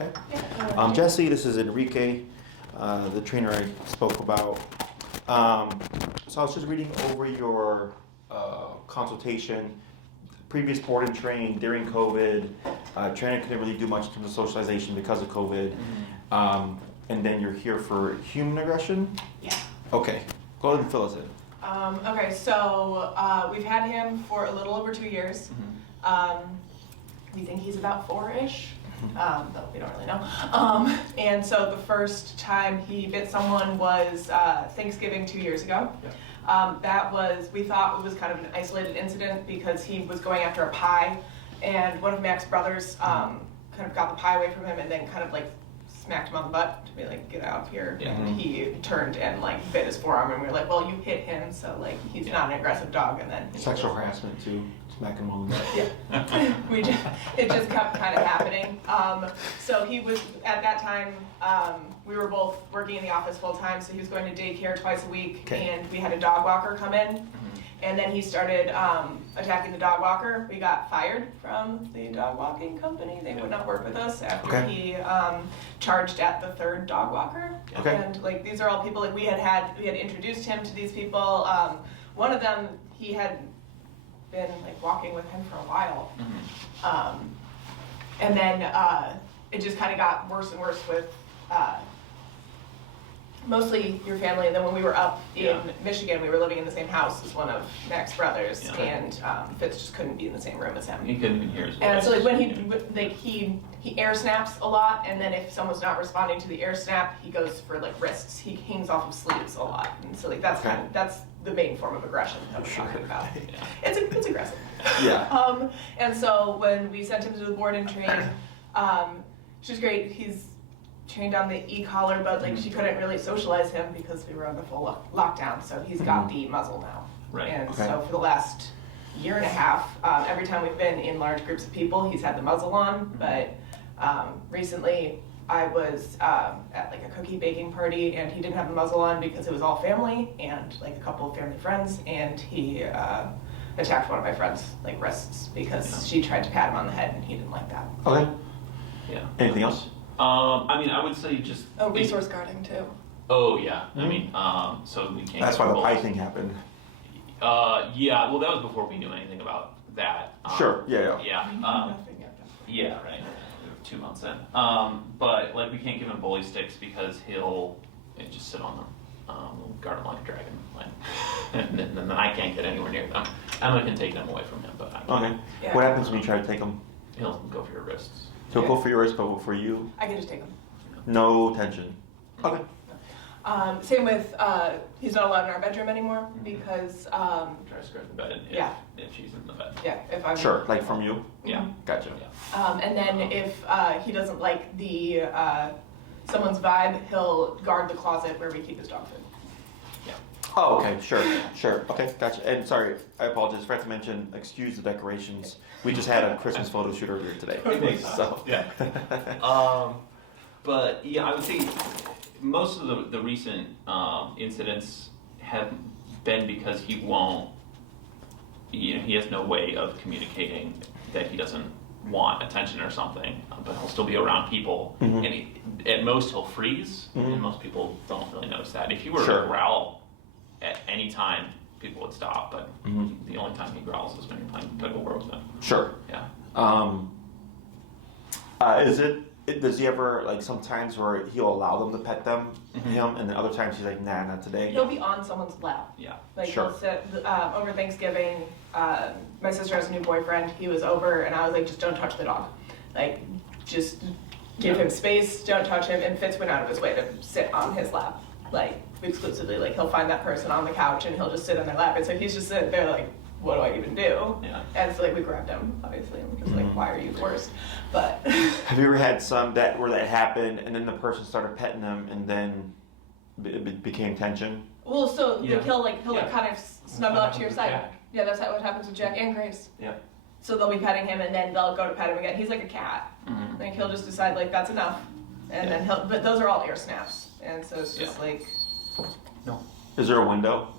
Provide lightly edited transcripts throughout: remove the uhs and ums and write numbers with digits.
Okay. Yeah. Jesse, this is Enrique, the trainer I spoke about. So I was just reading over your consultation. Previous board and train during COVID. Trainer couldn't really do much in terms of socialization because of COVID. And then you're here for human aggression? Yeah. Okay. Go ahead and fill us in. Okay, so we've had him for a little over 2 years. We think he's about 4-ish, but we don't really know. And so the first time he bit someone was Thanksgiving 2 years ago. That was, we thought it was kind of an isolated incident because he was going after a pie, and one of Mac's brothers kind of got the pie away from him and then kind of like smacked him on the butt to be like, get out of here. And he turned and like bit his forearm, and we were like, well, you hit him, so like he's not an aggressive dog. And then Sexual harassment too, smack him on the butt. it just kept kind of happening. So he was, at that time, we were both working in the office full time, so he was going to daycare twice a week, and we had a dog walker come in. And then he started attacking the dog walker. We got fired from the dog walking company. They would not work with us after he charged at the third dog walker. And like these are all people like we had introduced him to these people. One of them, he had been like walking with him for a while. And then it just kind of got worse and worse with mostly your family. And then when we were up in Michigan, we were living in the same house as one of Mac's brothers, and Fitz just couldn't be in the same room as him. He couldn't even hear his voice. And so like when he air snaps a lot, and then if someone's not responding to the air snap, he goes for like wrists. He hangs off of sleeves a lot, and so like that's that's the main form of aggression that we're talking about. It's aggressive. And so when we sent him to the board and train, which is great. He's trained on the e-collar, but like she couldn't really socialize him because we were on the full lockdown. So he's got the muzzle now. And so for the last year and a half, every time we've been in large groups of people, he's had the muzzle on. But recently I was at like a cookie baking party, and he didn't have the muzzle on because it was all family and like a couple of family friends, and he attacked one of my friends like wrists because she tried to pat him on the head and he didn't like that. Anything else? I mean, I would say just... resource guarding too. I mean, so we can't... That's why the pie thing happened. Well, that was before we knew anything about that. Right. We were 2 months in. But, like, we can't give him bully sticks because he'll just sit on them. We'll guard him like a dragon. And then I can't get anywhere near them. Emma can take them away from him, but I can't. What happens when you try to take them? He'll go for your wrists. So go for your wrist, but for you? I can just take them. No tension. Okay. Same with, he's not allowed in our bedroom anymore because... Try to skirt the bed if she's in the bed. If I'm... Sure, like from you? Gotcha. And then if he doesn't like the someone's vibe, he'll guard the closet where we keep his dog food. Oh, okay, sure. Okay, gotcha. And sorry, I apologize. Forgot to mention, excuse the decorations. We just had a Christmas photo shoot earlier today. So. But yeah, I would say most of the recent incidents have been because he won't, he has no way of communicating that he doesn't want attention or something, but he'll still be around people. And at most he'll freeze, and most people don't really notice that. If he were to growl at any time, people would stop, but the only time he growls is when you're playing tug of war with him. Does he ever, like, sometimes where he'll allow them to pet him, and then other times he's like, nah, not today? He'll be on someone's lap. He'll sit, over Thanksgiving, my sister has a new boyfriend, he was over, and I was like, just don't touch the dog. Like, just give him space, don't touch him, and Fitz went out of his way to sit on his lap. Like, exclusively, like, he'll find that person on the couch, and he'll just sit on their lap, and so he's just sitting there like, what do I even do? And so like we grabbed him, obviously, and we're just like, why are you the worst? But have you ever had some where that happened, and then the person started petting them, and then it became tension? Well, so he'll kind of snuggle up to your side. Yeah, that's what happens with Jack and Grace. So they'll be petting him, and then they'll go to pet him again. He's like a cat. Like he'll just decide like that's enough, and then but those are all air snaps, and so it's just like. No. Is there a window?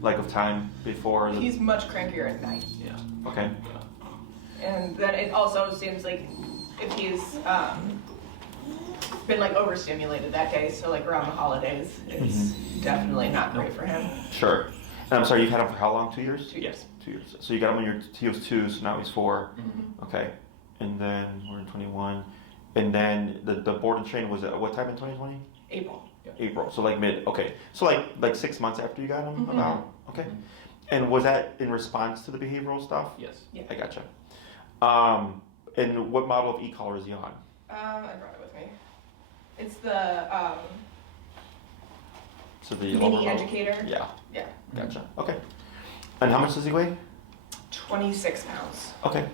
Like of time before? He's much crankier at night. Okay. And then it also seems like if he's been like overstimulated that day, so like around the holidays, it's definitely not great for him. Sure. And I'm sorry, you've had him for how long? 2 years? 2 years. 2 years. So you got him when he was 2, so now he's 4. Mhm. Okay. And then we're in 21. And then the board and train was at what time in 2020? April. April. So like mid. Okay. So like 6 months after you got him. Mhm. About. Okay. And was that in response to the behavioral stuff? Yes. Yeah. I gotcha. And what model of e-collar is he on? I brought it with me. It's the So the mini lower- educator. Yeah. Yeah. Gotcha. Okay. And how much does he weigh? 26 pounds. Okay.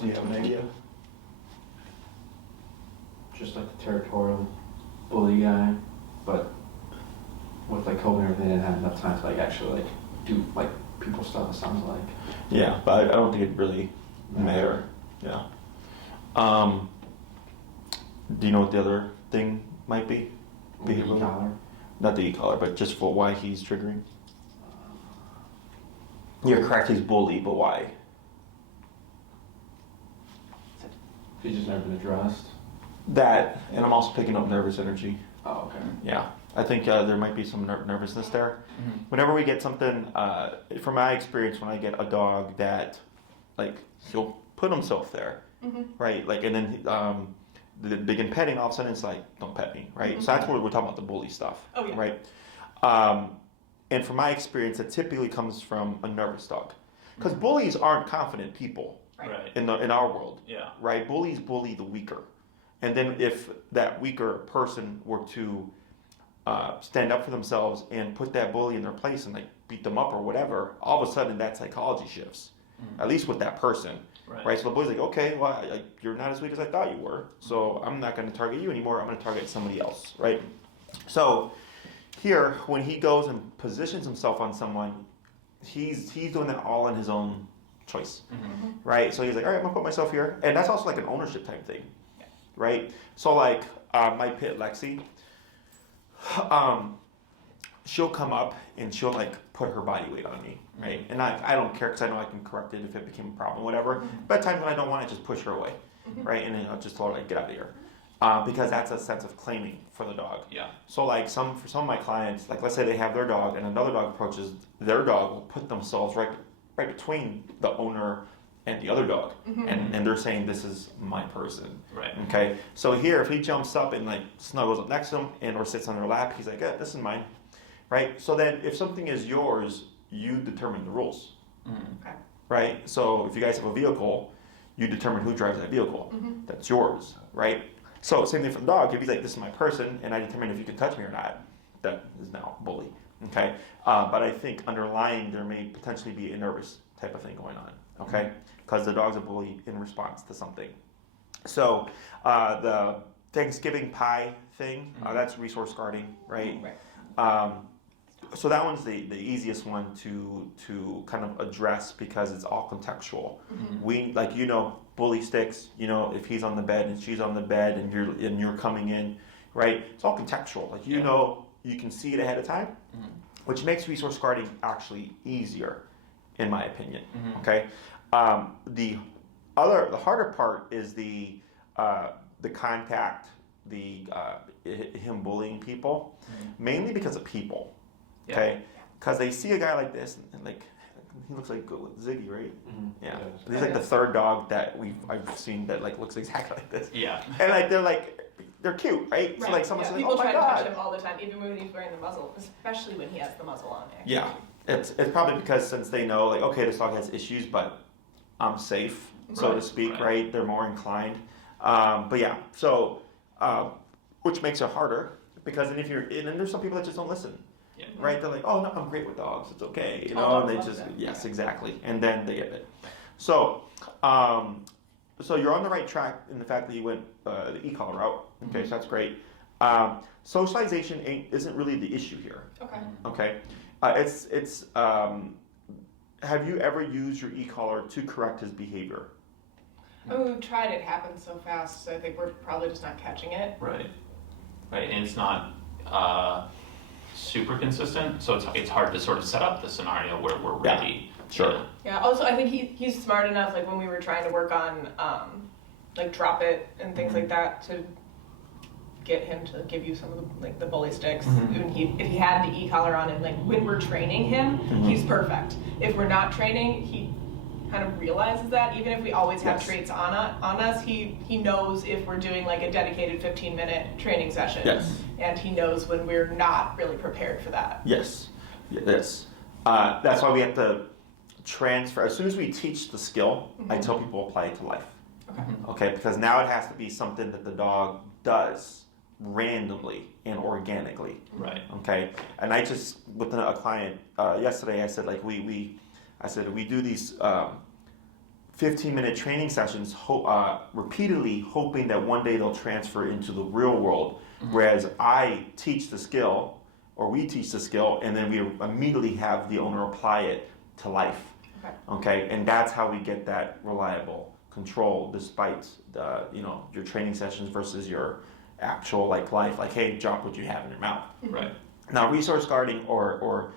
Do you have an idea? Just like the territorial bully guy, but with like COVID and everything, they didn't have enough time to like actually like do like people stuff. It sounds like. Yeah, but I don't think it'd really matter. Yeah. Do you know what the other thing might be? Behavioral? E-collar. Not the e-collar, but just for why he's triggering. You're correct, he's bully, but why? He's just never been addressed. That, and I'm also picking up nervous energy. Oh, okay. Yeah, I think there might be some nervousness there. Mhm. Whenever we get something, from my experience, when I get a dog that, like, he'll put himself there, right? Like, and then the begin petting, all of a sudden it's like, don't pet me, right? So that's what we're talking about, the bully stuff, Oh, yeah. right? And from my experience, it typically comes from a nervous dog, because bullies aren't confident people Right. Right. in our world, Yeah. right? Bullies bully the weaker, and then if that weaker person were to stand up for themselves and put that bully in their place and like beat them up or whatever, all of a sudden that psychology shifts, at least with that person, right? So the bully's like, okay, well, you're not as weak as I thought you were, so I'm not going to target you anymore. I'm going to target somebody else, right? So here, when he goes and positions himself on someone, he's doing that all in his own choice, right? So he's like, all right, I'm gonna put myself here, and that's also like an ownership type thing, right? So like my pit Lexi, she'll come up and she'll like put her body weight on me, right? And I don't care because I know I can correct it if it became a problem, whatever. But at times when I don't want it, just push her away, right? And then I'll just tell her like, get out of here, because that's a sense of claiming for the dog. Yeah. So like for some of my clients, like let's say they have their dog and another dog approaches, their dog will put themselves right between the owner and the other dog, and they're saying this is my person. Right. Okay. So here, if he jumps up and like snuggles up next to him and or sits on their lap, he's like, this is mine, right? So then if something is yours, you determine the rules, Okay. right? So if you guys have a vehicle, you determine who drives that vehicle. That's yours, right? So same thing for the dog. If he's like, this is my person, and I determine if you can touch me or not, that is now bully. Okay. But I think underlying there may potentially be a nervous type of thing going on. Okay. Because the dog's a bully in response to something. So the Thanksgiving pie thing, that's resource guarding, right? Right. So that one's the easiest one to kind of address because it's all contextual. We bully sticks. If he's on the bed and she's on the bed and you're coming in, right? It's all contextual. Like you can see it ahead of time, which makes resource guarding actually easier, in my opinion. Okay. The harder part is the contact, him bullying people, mainly because of people. Okay, because they see a guy like this and like he looks like Ziggy, right? Yeah, he's like the third dog that I've seen that like looks exactly like this. Yeah. And like they're cute, right? So like someone says, People oh my try to god. touch him all the time, even when he's wearing the muzzle, especially when he has the muzzle on. Actually. Yeah, it's probably because since they know like okay this dog has issues, but I'm safe, so to speak, right? They're more inclined. But yeah, so which makes it harder because then and then there's some people that just don't listen. Yeah. Right? They're like, oh no, I'm great with dogs. It's okay, and dogs they love just them. yes, exactly, and then they get it. So, so you're on the right track in the fact that you went the e-collar route. Okay, so that's great. Socialization isn't really the issue here. Okay. Okay, it's. Have you ever used your e-collar to correct his behavior? Oh, we tried it. Happened so fast. So I think we're probably just not catching it. Right. Right, and it's not super consistent, so it's hard to sort of set up the scenario where we're ready. Sure. Yeah. Also, I think he's smart enough. Like when we were trying to work on like drop it and things like that to get him to give you some of the bully sticks. Even if he had the e-collar on, and like when we're training him, he's perfect. If we're not training, he kind of realizes that. Even if we always have traits on us, he knows if we're doing like a dedicated 15-minute training session. Yes. And he knows when we're not really prepared for that. Yes. Yes. That's why we have to transfer. As soon as we teach the skill, I tell people apply it to life. Okay, because now it has to be something that the dog does randomly and organically. Right. Okay, and I just with a client yesterday, I said like we do these 15-minute training sessions repeatedly, hoping that one day they'll transfer into the real world. Whereas I teach the skill, or we teach the skill, and then we immediately have the owner apply it to life. Okay, and that's how we get that reliable control, despite your training sessions versus your actual life. Like, hey, drop what you have in your mouth. Right. Now, resource guarding or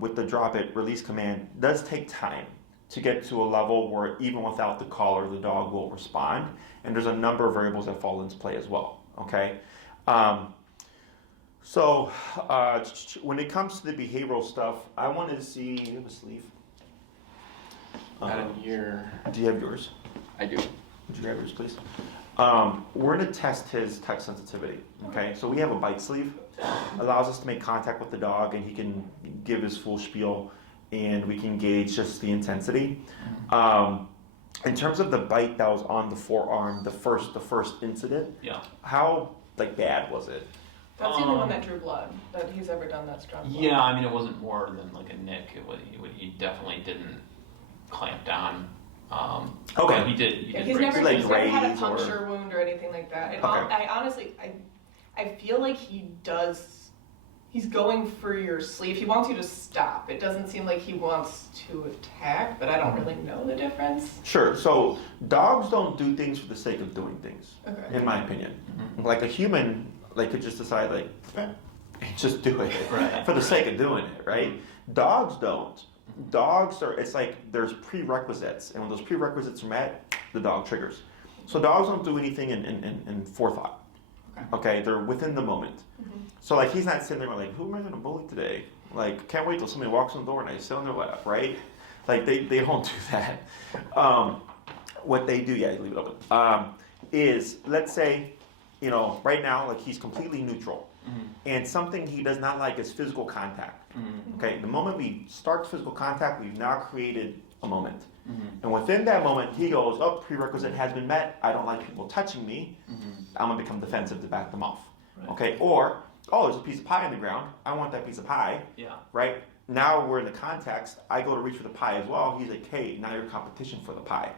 with the drop it release command does take time to get to a level where even without the collar, the dog will respond. And there's a number of variables that fall into play as well. Okay. So when it comes to the behavioral stuff, I want to see. You have a sleeve. Out of here. Do you have yours? I do. Would you grab yours, please? We're going to test his touch sensitivity. Okay, so we have a bite sleeve. Allows us to make contact with the dog, and he can give his full spiel, and we can gauge just the intensity. In terms of the bite that was on the forearm, the first incident. Yeah. How bad was it? That's the only one that drew blood that he's ever done that's drawn blood. Yeah, I mean, it wasn't more than like a nick. He definitely didn't clamp down. Okay. He did. He's break never, like he's never had a raise or- puncture wound or anything like that. And Okay. I honestly, I feel like he's going for your sleeve. He wants you to stop. It doesn't seem like he wants to attack, but I don't really know the difference. Sure. So dogs don't do things for the sake of doing things, Okay. in my opinion. Like a human, could just decide just do it Right. for the sake of doing it, right? Dogs don't. Dogs are. It's like there's prerequisites, and when those prerequisites are met, the dog triggers. So dogs don't do anything in forethought. Okay, they're within the moment. So he's not sitting there like, who am I going to bully today? Can't wait till somebody walks in the door and I sit on their lap, right? They don't do that. What they do, yeah, leave it open. Is let's say, right now he's completely neutral, and something he does not like is physical contact. Okay, the moment we start physical contact, we've now created a moment. And within that moment, he goes, oh, prerequisite has been met. I don't like people touching me. I'm going to become defensive to back them off. Right. Okay, or, oh, there's a piece of pie on the ground. I want that piece of pie. Yeah. Right? Now we're in the context. I go to reach for the pie as well. He's like, hey, now you're competition for the pie.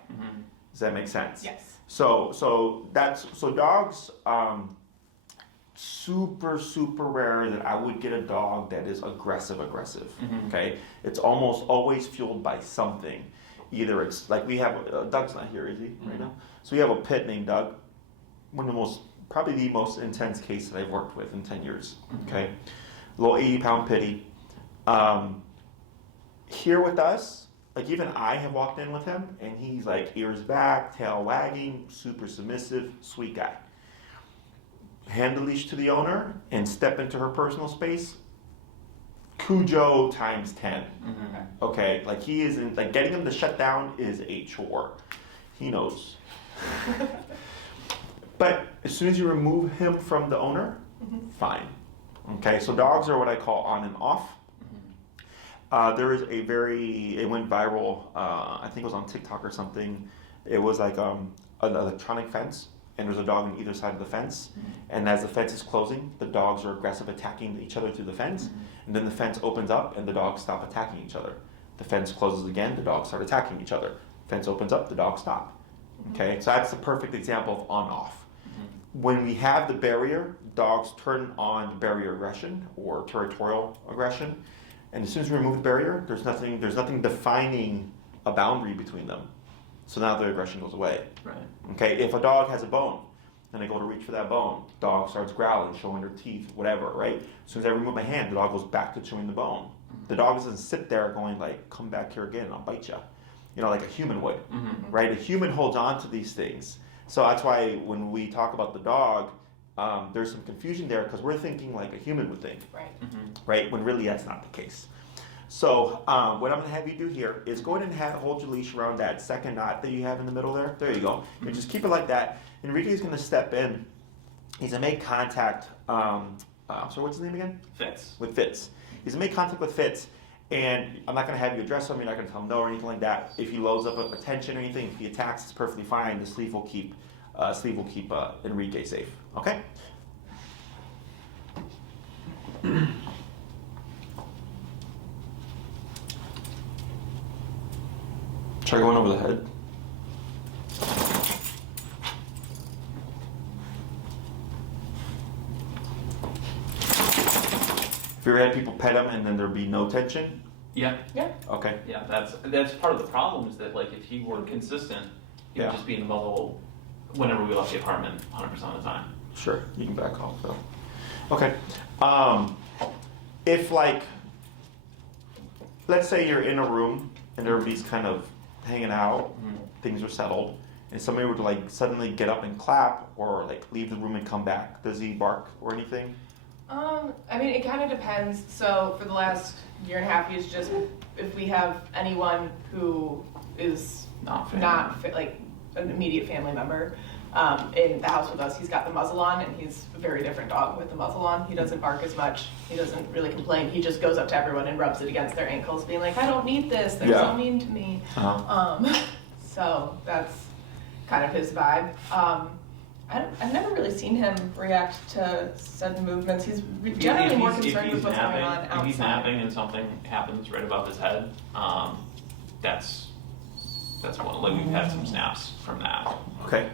Does that make sense? Yes. So dogs, super rare that I would get a dog that is aggressive. Okay, it's almost always fueled by something. Either it's we have Doug's not here, is he right now? So we have a pit named Doug, probably the most intense case that I've worked with in 10 years. Okay, little 80-pound pitty. Here with us, even I have walked in with him, and he's ears back, tail wagging, super submissive, sweet guy. Hand the leash to the owner and step into her personal space. Cujo times 10. Okay, he isn't getting him to shut down is a chore. He knows. But as soon as you remove him from the owner, fine. Okay, so dogs are what I call on and off. There is it went viral, I think it was on TikTok or something. It was an electronic fence, and there's a dog on either side of the fence. And as the fence is closing, the dogs are aggressive, attacking each other through the fence. And then the fence opens up, and the dogs stop attacking each other. The fence closes again, the dogs start attacking each other. Fence opens up, the dogs stop. Okay, so that's the perfect example of on-off. When we have the barrier, dogs turn on barrier aggression or territorial aggression. And as soon as we remove the barrier, there's nothing defining a boundary between them. So now the aggression goes away. Right. Okay, if a dog has a bone, and I go to reach for that bone, dog starts growling, showing her teeth, whatever, right? As soon as I remove my hand, the dog goes back to chewing the bone. The dog doesn't sit there going come back here again, I'll bite you. Like a human would, right? A human holds on to these things So that's why when we talk about the dog, there's some confusion there because we're thinking like a human would think, Right. right? When really that's not the case. So what I'm gonna have you do here is go ahead and hold your leash around that second knot that you have in the middle there. There you go. And just keep it like that. Enrique's gonna step in. He's gonna make contact. So what's his name again? Fitz. With Fitz. He's gonna make contact with Fitz. And I'm not going to have you address him. You're not going to tell him no or anything like that. If he loads up a tension or anything, if he attacks, it's perfectly fine. The sleeve will keep Enrique safe. Okay. Try going over the head. Have you ever had people pet him and then there'd be no tension? Yeah. Yeah. Okay. Yeah, that's part of the problem is that like if he were consistent, he would just be in the muzzle whenever we left the apartment 100% of the time. Sure, you can back off though. Okay. If like, let's say you're in a room and everybody's kind of hanging out, things are settled, and somebody would like suddenly get up and clap or like leave the room and come back, does he bark or anything? I mean, it kind of depends. So for the last year and a half, he's just, if we have anyone who is not like an immediate family member in the house with us, he's got the muzzle on, and he's a very different dog with the muzzle on. He doesn't bark as much. He doesn't really complain. He just goes up to everyone and rubs it against their ankles, being like, I don't need this. They're so mean to me. So that's kind of his vibe. I've never really seen him react to sudden movements. He's generally more concerned with what's going on outside. If he's napping and something happens right above his head, that's one. Like we've had some snaps from that. Okay.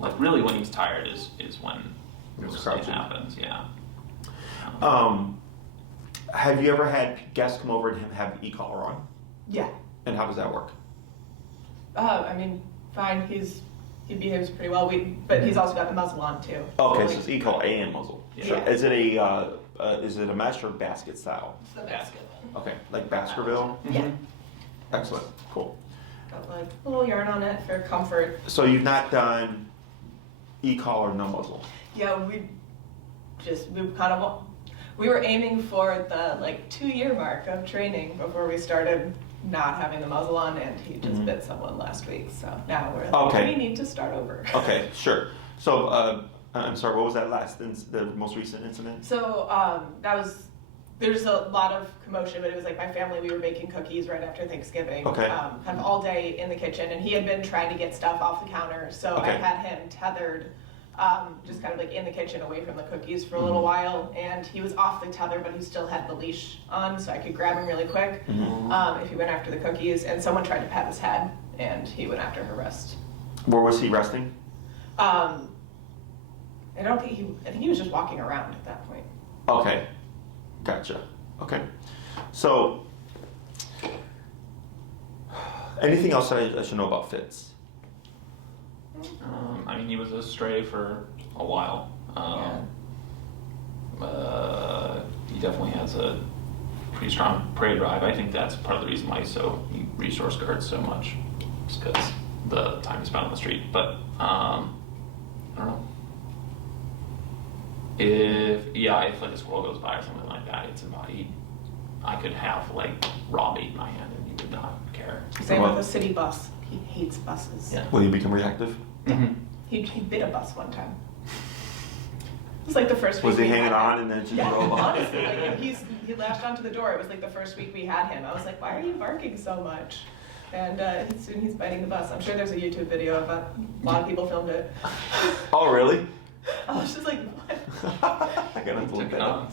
Like really, when he's tired is when It's it crouching. happens. Yeah. Have you ever had guests come over and have e-collar on? Yeah. And how does that work? I mean, fine. He behaves pretty well. But he's also got the muzzle on too. Okay, So, so it's e-collar and muzzle. Yeah. Sure. Is it a mesh or basket style? It's the basket one. Okay, like Baskerville? Yeah. Excellent, cool. Got like a little yarn on it for comfort. So you've not done e-collar, no muzzle? Yeah, we were aiming for the like 2-year mark of training before we started not having the muzzle on, and he just bit someone last week. So now we're like, we need to start over. Okay, sure. So I'm sorry, what was that the most recent incident? So there's a lot of commotion, but it was like my family, we were baking cookies right after Thanksgiving, Okay. kind of all day in the kitchen, and he had been trying to get stuff off the counter, so I had him tethered, just kind of like in the kitchen away from the cookies for a little while, and he was off the tether, but he still had the leash on, so I could grab him really quick if he went after the cookies, and someone tried to pat his head, and he went after her wrist. Where was he resting? I think he was just walking around at that point. Okay, gotcha. Okay, so anything else that I should know about Fitz? I mean, he was a stray for a while. He definitely has a pretty strong prey drive. I think that's part of the reason why he resource guards so much, just because the time he spent on the street. But I don't know. If like a squirrel goes by or something like that, I could have like raw meat in my hand and he would not care. Same with a city bus. He hates buses. Yeah. Will you become reactive? He bit a bus one time. It was like the first week. Was he we hanging had on him. and then just Yeah, drove off? honestly, like he latched onto the door. It was like the first week we had him. I was like, why are you barking so much? And soon he's biting the bus. I'm sure there's a YouTube video of it. A lot of people filmed it. Oh, really? I was just like, what? I gotta Took look it that on. up.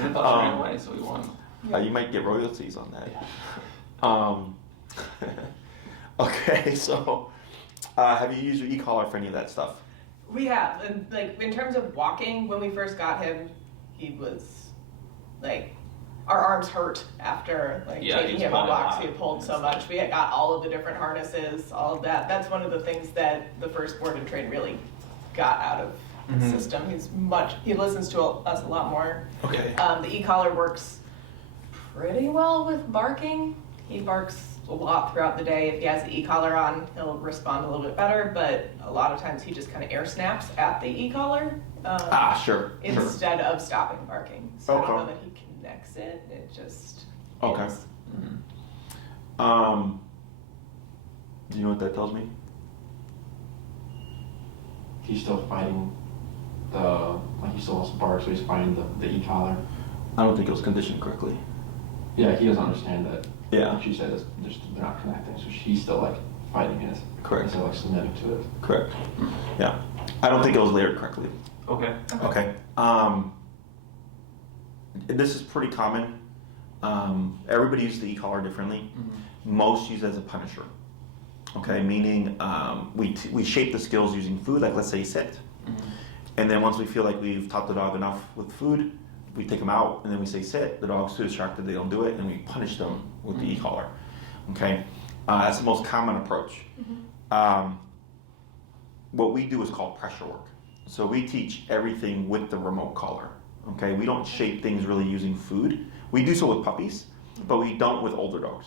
And the bus ran away, so we won. You might get royalties on that. Okay, so have you used your e-collar for any of that stuff? We have, and like in terms of walking, when we first got him, he was like, our arms hurt after taking him on walks. He had pulled so much. We had got all of the different harnesses, all of that. That's one of the things that the first board and train really got out of the system. He listens to us a lot more. Okay. The e-collar works pretty well with barking. He barks a lot throughout the day. If he has the e-collar on, he'll respond a little bit better, but a lot of times he just kind of air snaps at the e-collar Sure. instead of stopping barking. So I don't know Okay. that he connects it. It just Okay. is. Do you know what that tells me? He's still fighting he still wants to bark, so he's fighting the e-collar. I don't think it was conditioned correctly. Yeah, he doesn't understand that. Yeah. Like she said, they're not connecting, so he's still like fighting it. Correct. Instead of like submitting to it. Correct. Yeah. I don't think it was layered correctly. Okay. Okay. This is pretty common. Everybody uses the e-collar differently. Most use it as a punisher. Okay, meaning we shape the skills using food, like let's say sit. And then once we feel like we've taught the dog enough with food, we take them out and then we say sit. The dog's too distracted, they don't do it, and we punish them with the e-collar. Okay, that's the most common approach. What we do is called pressure work. So we teach everything with the remote collar. Okay, we don't shape things really using food. We do so with puppies, but we don't with older dogs.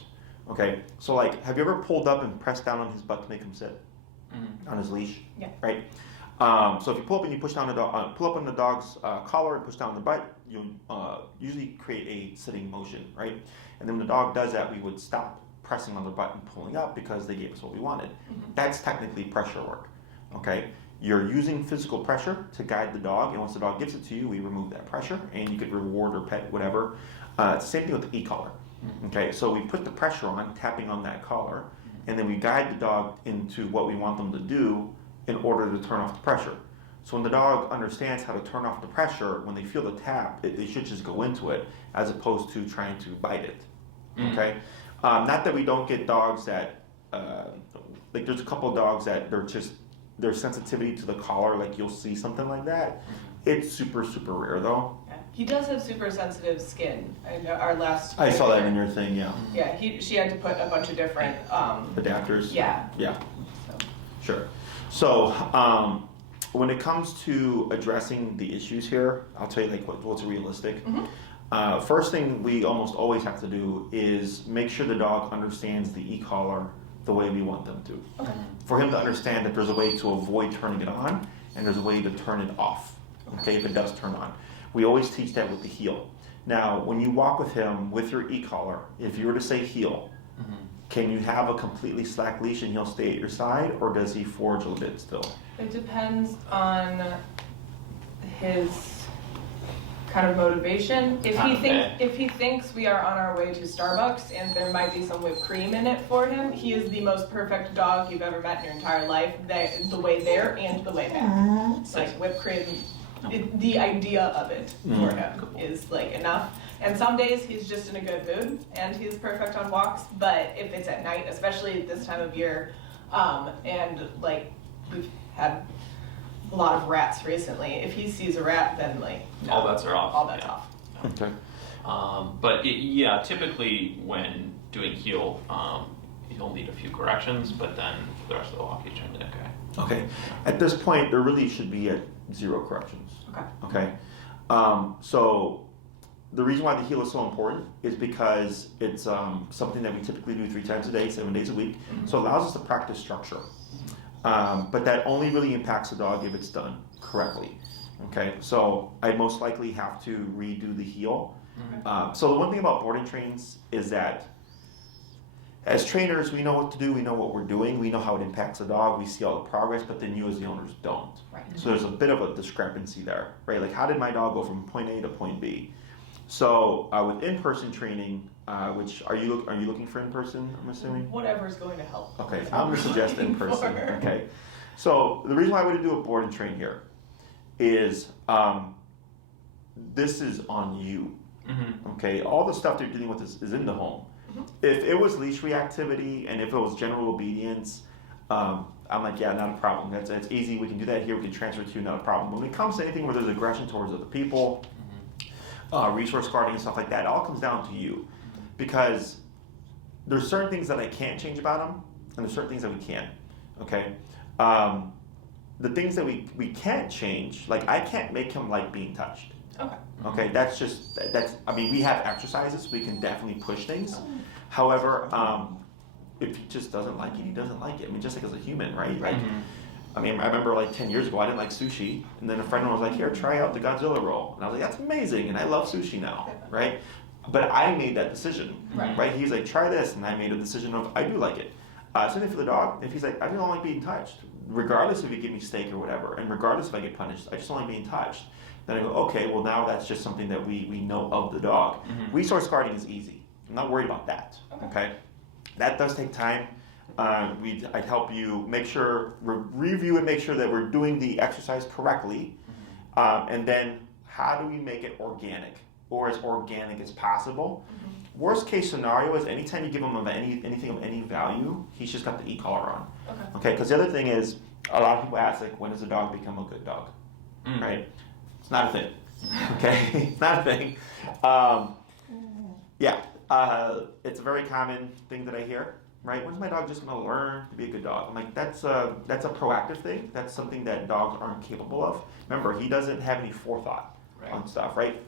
Okay, so like, have you ever pulled up and pressed down on his butt to make him sit on his leash? Yeah. Right. So if you pull up and you push down pull up on the dog's collar and push down the butt, you usually create a sitting motion, right? And then when the dog does that, we would stop pressing on the butt and pulling up because they gave us what we wanted. That's technically pressure work. Okay. You're using physical pressure to guide the dog, and once the dog gives it to you, we remove that pressure, and you could reward or pet, whatever. It's the same thing with the e-collar. Okay, so we put the pressure on, tapping on that collar, and then we guide the dog into what we want them to do in order to turn off the pressure. So when the dog understands how to turn off the pressure, when they feel the tap, they should just go into it, as opposed to trying to bite it. Okay, not that we don't get dogs that, like there's a couple of dogs that their sensitivity to the collar, like you'll see something like that. It's super, super rare though. Yeah. He does have super sensitive skin. I know our last. I saw that in your thing, yeah. Yeah, she had to put a bunch of different. Adapters. Yeah. Yeah, So. sure. So when it comes to addressing the issues here, I'll tell you like what's realistic. First thing we almost always have to do is make sure the dog understands the e-collar the way we want them to. Okay. For him to understand that there's a way to avoid turning it on and there's a way to turn it off, okay, if it does turn on. We always teach that with the heel. Now, when you walk with him with your e-collar, if you were to say heel, can you have a completely slack leash and he'll stay at your side, or does he forge a little bit still? It depends on his kind of motivation. If he thinks we are on our way to Starbucks and there might be some whipped cream in it for him, he is the most perfect dog you've ever met in your entire life. The way there and the way back. Like whipped cream, the idea of it for him is like enough. And some days he's just in a good mood and he's perfect on walks. But if it's at night, especially this time of year, and like we've had a lot of rats recently. If he sees a rat, then like All bets are off. All bets yeah. off. Okay. But typically when doing heel, he'll need a few corrections, but then for the rest of the walk, he's generally okay. Okay. At this point, there really should be at 0 corrections. Okay. Okay. So the reason why the heel is so important is because it's something that we typically do 3 times a day, 7 days a week. So it allows us to practice structure. But that only really impacts the dog if it's done correctly. Okay, so I most likely have to redo the heel. So the one thing about boarding trains is that as trainers, we know what to do, we know what we're doing, we know how it impacts the dog, we see all the progress, but then you as the owners don't. Right. So there's a bit of a discrepancy there, right? Like, how did my dog go from point A to point B? So with in-person training, which are you looking for in-person, I'm assuming? Whatever's going to help. Okay, I'm going to suggest in-person. For. Okay, so the reason why we do a board and train here is this is on you. Okay, all the stuff they're dealing with is in the home. If it was leash reactivity and if it was general obedience, I'm like, yeah, not a problem. That's easy. We can do that here. We can transfer it to you, not a problem. When it comes to anything where there's aggression towards other people, resource guarding and stuff like that, it all comes down to you, because there's certain things that I can't change about them, and there's certain things that we can. Okay, the things that we can't change, like I can't make him like being touched. Okay. Okay, that's I mean, we have exercises, we can definitely push things, However, if he just doesn't like it, he doesn't like it. I mean, just like as a human, right? Like, I mean, I remember like 10 years ago, I didn't like sushi, and then a friend was like, here, try out the Godzilla roll. And I was like, that's amazing, and I love sushi now, right? But I made that decision, right? He's like, try this, and I made a decision of, I do like it. Same thing for the dog. If he's like, I don't like being touched, regardless if you give me steak or whatever, and regardless if I get punished, I just don't like being touched. Then I go, okay, well now that's just something that we know of the dog. Resource guarding is easy. I'm not worried about that, okay? That does take time. I'd help you make sure, review and make sure that we're doing the exercise correctly. And then how do we make it organic, or as organic as possible? Worst case scenario is anytime you give him anything of any value, he's just got the e-collar on. Okay, because the other thing is, a lot of people ask, like, when does a dog become a good dog? Right? It's not a thing. Okay, it's not a thing. It's a very common thing that I hear. Right? When's my dog just going to learn to be a good dog? I'm like, that's a proactive thing. That's something that dogs aren't capable of. Remember, he doesn't have any forethought on stuff, right?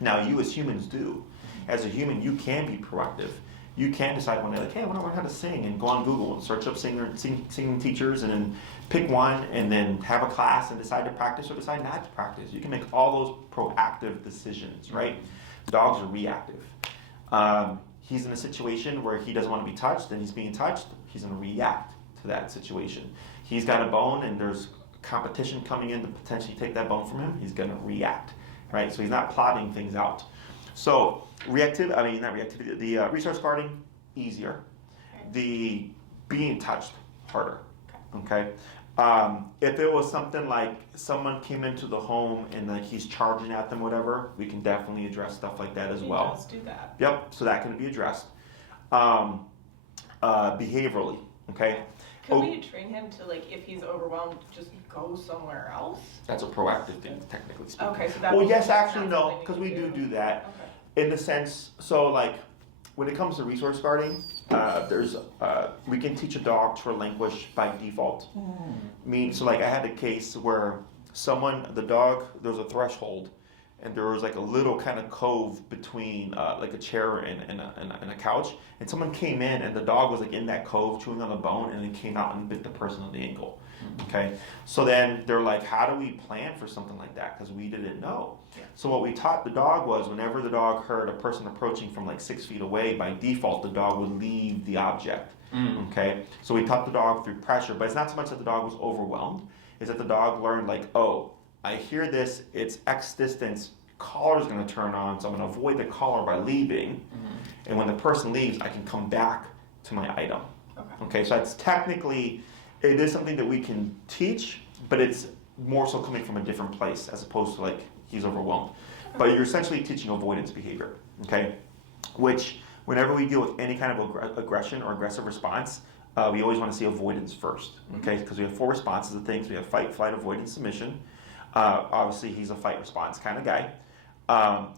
Now, you as humans do. As a human, you can be proactive. You can decide one day, like, hey, I want to learn how to sing, and go on Google and search up singing teachers, and then pick one, and then have a class and decide to practice or decide not to practice. You can make all those proactive decisions, right? Dogs are reactive. He's in a situation where he doesn't want to be touched and he's being touched, he's going to react to that situation. He's got a bone and there's competition coming in to potentially take that bone from him, he's going to react, right? So he's not plotting things out. So the resource guarding, easier. The being touched, harder, okay? If it was something like someone came into the home and like he's charging at them, whatever, we can definitely address stuff like that as well. He does do that. Yep, so that can be addressed. Behaviorally, okay? Could we train him to, like, if he's overwhelmed, just go somewhere else? That's a proactive thing, technically speaking. Okay, so that Well, would- yes, that's actually, not no, something because you we can do that. Okay. In the sense, so like, when it comes to resource guarding, we can teach a dog to relinquish by default. So like I had a case where the dog, there was a threshold, and there was like a little kind of cove between like a chair and a couch, and someone came in and the dog was like in that cove chewing on the bone, and it came out and bit the person on the ankle. Okay, so then they're like, how do we plan for something like that? Because we didn't know. So what we taught the dog was, whenever the dog heard a person approaching from like 6 feet away, by default the dog would leave the object. Okay, so we taught the dog through pressure, but it's not so much that the dog was overwhelmed, it's that the dog learned, like, oh, I hear this, it's X distance, collar's going to turn on, so I'm going to avoid the collar by leaving, and when the person leaves, I can come back to my item. Okay, so that's technically, it is something that we can teach, but it's more so coming from a different place as opposed to like he's overwhelmed. But you're essentially teaching avoidance behavior, okay? Which, whenever we deal with any kind of aggression or aggressive response, we always want to see avoidance first, okay? Because we have 4 responses of things. We have fight, flight, avoidance, submission. Obviously, he's a fight response kind of guy.